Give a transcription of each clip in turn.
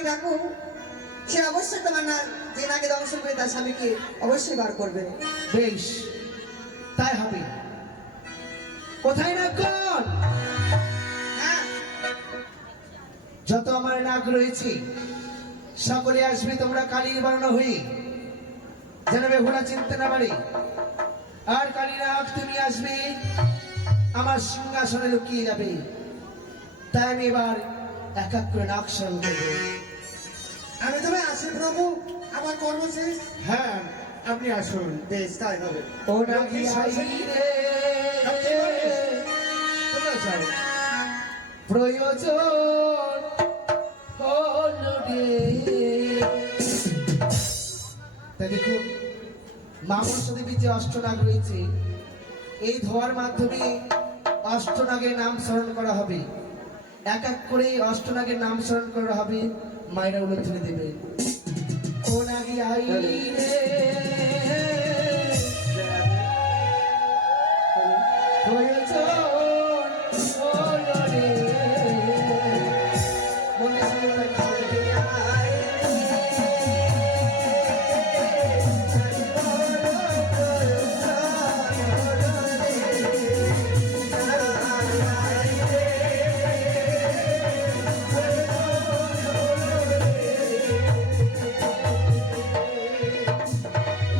নাগকে ডাকো, সে অবশ্যই তোমার না যে নাগে দংশন করে তার স্বামীকে অবশ্যই বার করবে। বেশ, তাই হবে। কোথায় নাগগণ? হ্যাঁ, যত আমার নাগ রয়েছে সকলে আসবে, তোমরা কালীর বর্ণ হয়ে যেন বেহুলা চিনতে না পারে। আর কালী নাগ তুমি আসবে, আমার সিংহাসনে লুকিয়ে যাবে। তাই আমি এবার এক এক করে নাগ স্মরণ করবো। আমি তবে আসি প্রভু, আমার কর্ম শেষ। হ্যাঁ, আপনি আসুন। বেশ, তাই হবে। ও নাগি আই রে, তোমরা যাও। প্রয়োজন হলো রে। তাই দেখুন, মা মনসা দেবীর যে অষ্টনাগ রয়েছে, এই ধোয়ার মাধ্যমে অষ্টনাগের নাম স্মরণ করা হবে। এক এক করে অষ্টনাগের নাম স্মরণ করা হবে, মায়েরা উলুধ্বনি দেবে। ও নাগি আই রে, প্রয়োজন হলো রে। মনে শুনে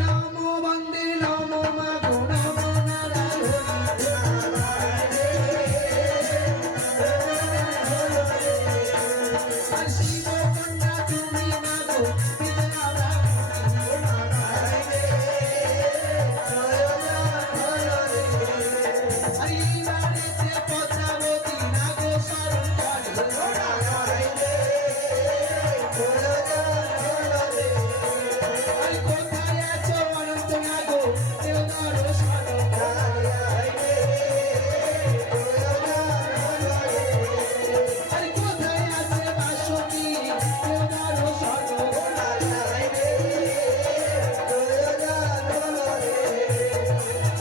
নমো বন্দে নমো মাগো নমো নারায়ণ। আর শিব কন্যা তুমি মাগো আর এইবারেতে পদ্মাবতী নাগো শরণ করে। আর কোথায় আছো অনন্ত নাগো দেওদার শরণ করে। আর কোথায় আছে বাসন্তী দেওদার শরণ করে।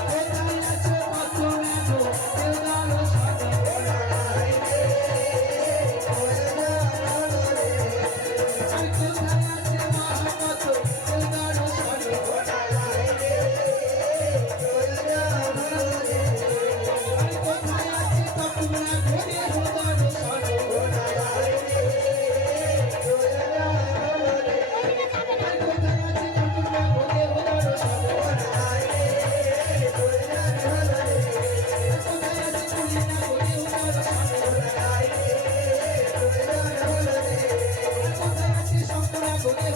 কোথায় আছে পদ্ম নাগো দেওদার শরণ করে। আর কোথায় আছে মহাপত দেওদার শরণ করে। আর কোথায় আছে তপনা ঘরে দেওদার শরণ করে। আর কোথায় আছে তপনা ঘরে দেওদার শরণ করে। কোথায় আছে কুলিনা ঘরে দেওদার শরণ করে। কোথায় আছে শঙ্করা ঘরে